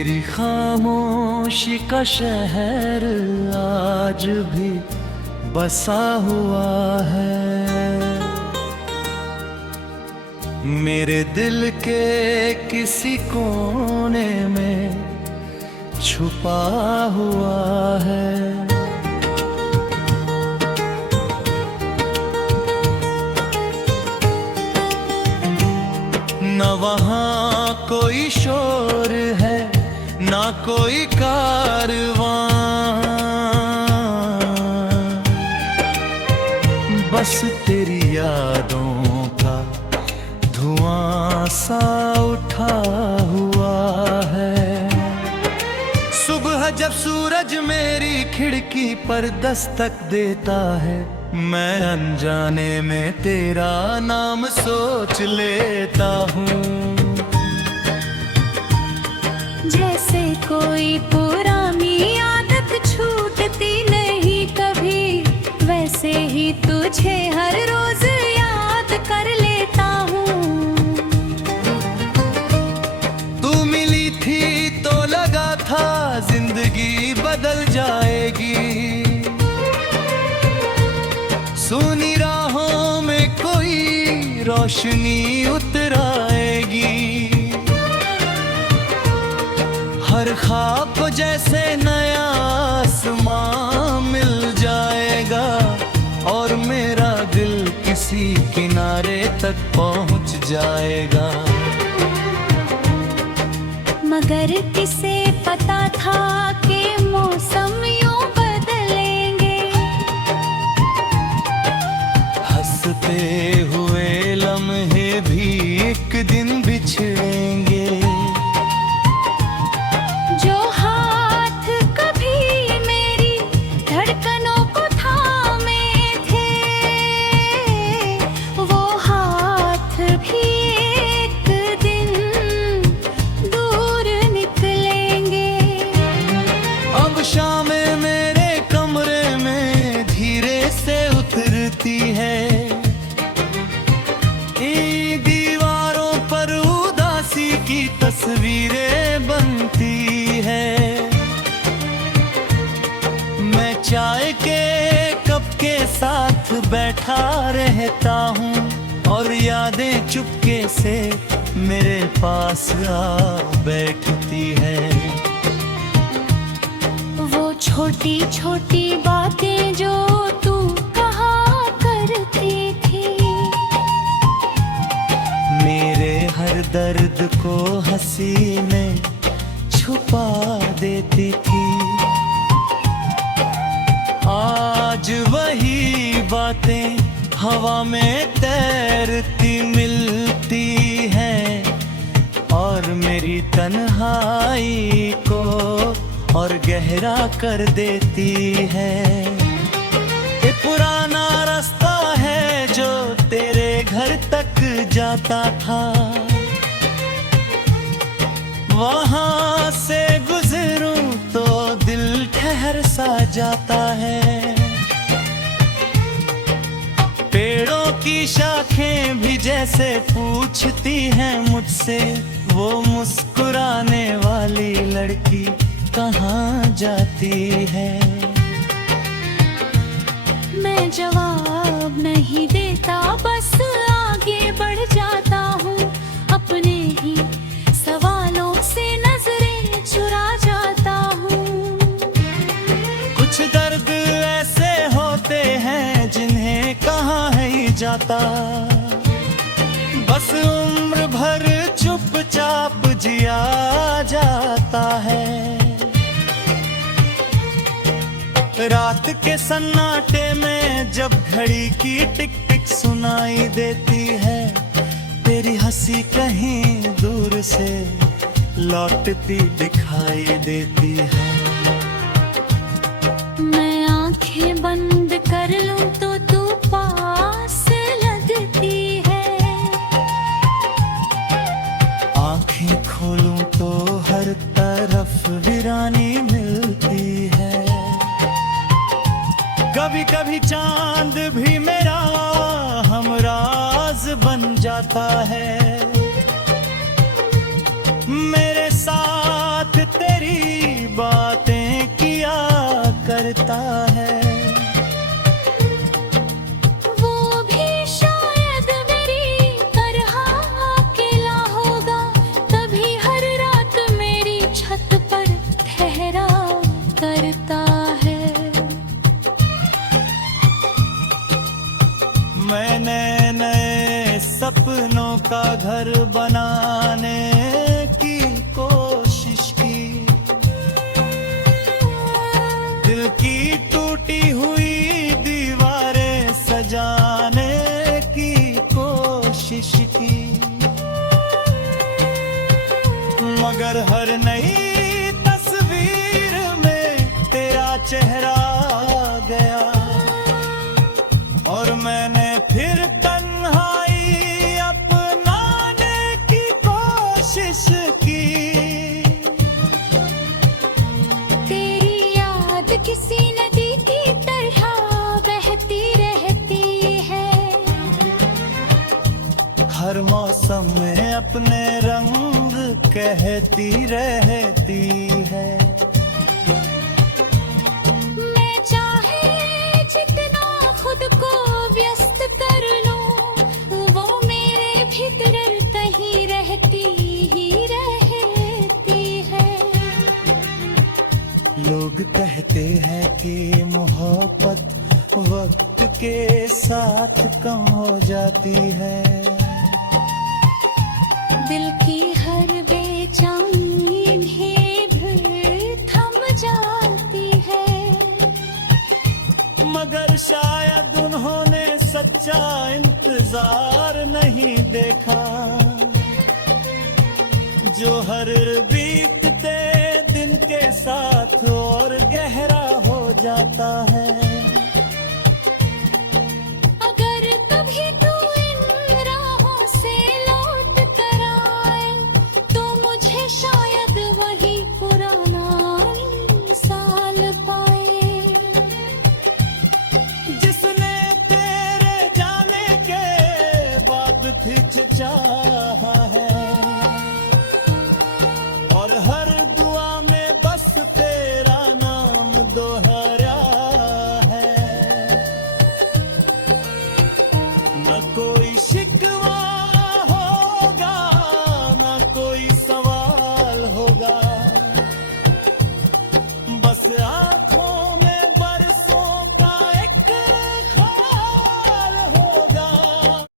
तेरी खामोशी का शहर आज भी बसा हुआ है, मेरे दिल के किसी कोने में छुपा हुआ है। न वहाँ कोई शोर है, ना कोई कारवां, बस तेरी यादों का धुआं सा उठा हुआ है। सुबह जब सूरज मेरी खिड़की पर दस्तक देता है, मैं अनजाने में तेरा नाम सोच लेता हूँ। जैसे कोई पुरानी आदत छूटती नहीं कभी, वैसे ही तुझे हर रोज याद कर लेता हूँ। तू मिली थी तो लगा था जिंदगी बदल जाएगी, सुनी राहों में कोई रोशनी उतर आएगी। हर ख्वाब को जैसे नया आसमां मिल जाएगा, और मेरा दिल किसी किनारे तक पहुंच जाएगा। मगर किसे पता था कि मौसम यूं बदलेंगे, हंसते हुए लम्हे भी एक दिन बिछड़ेंगे। जो हाथ कभी मेरी धड़कनों को थामे थे, वो हाथ भी एक दिन दूर निकलेंगे। अब शामें मेरे कमरे में धीरे से उतरती है, इन दीवारों पर उदासी की तस्वीरें बनती है। मैं चाय के कप के साथ बैठा रहता हूँ, और यादें चुपके से मेरे पास आ बैठती है। वो छोटी छोटी बातें जो तू कहा करती थी, मेरे हर दर्द को हंसी में छुपा देती थी। आज वही बातें हवा में तैरती मिलती हैं, और मेरी तन्हाई को और गहरा कर देती है। ये पुराना रास्ता है जो तेरे घर तक जाता था, वहां से गुजरूं तो दिल ठहर सा जाता है। पेड़ों की शाखें भी जैसे पूछती हैं मुझसे, वो मुस्कुराने वाली लड़की कहाँ जाती है। मैं जवाब नहीं देता, बस आगे बढ़ जाता हूँ। अपने ही सवालों से नजरें चुरा जाता हूँ। कुछ दर्द ऐसे होते हैं जिन्हें कहाँ है ही जाता, बस उम्र भर चुपचाप जिया जाता है। रात के सन्नाटे में जब घड़ी की टिक टिक सुनाई देती है, तेरी हंसी कहीं दूर से लौटती दिखाई देती है। मैं आंखें बंद कर लूं तो तू पास लगती है, आंखें खोलूं तो हर तरफ वीरानी मिलती है। कभी कभी चांद भी मेरा हमराज बन जाता है, मेरे साथ नए नए सपनों का घर बनाने की कोशिश की, दिल की टूटी हुई दीवारें सजाने की कोशिश की, मगर हर नई तस्वीर में तेरा चेहरा आ गया और मैंने फिर तन्हाई अपनाने की कोशिश की। तेरी याद किसी नदी की तरह बहती रहती है, हर मौसम में अपने रंग कहती रहती है। मैं चाहे जितना खुद को व्यस्त कर लूं, वो मेरे भीतर कहीं रहती ही रहती है। लोग कहते हैं कि मोहब्बत वक्त के साथ कम हो जाती है, दिल की हर बेचैनी भी थम जाती है, मगर शायद उन्होंने सच्चा इंतजार नहीं देखा, जो हर बीतते दिन के साथ और गहरा हो जाता है। अगर कभी तू इन राहों से लौट कर आए, तो मुझे शायद वही पुराना इंसान पाए, जिसने तेरे जाने के बाद फिर चाहा है और हर दुआ में बस तेरा नाम दोहरा है। न कोई शिकवा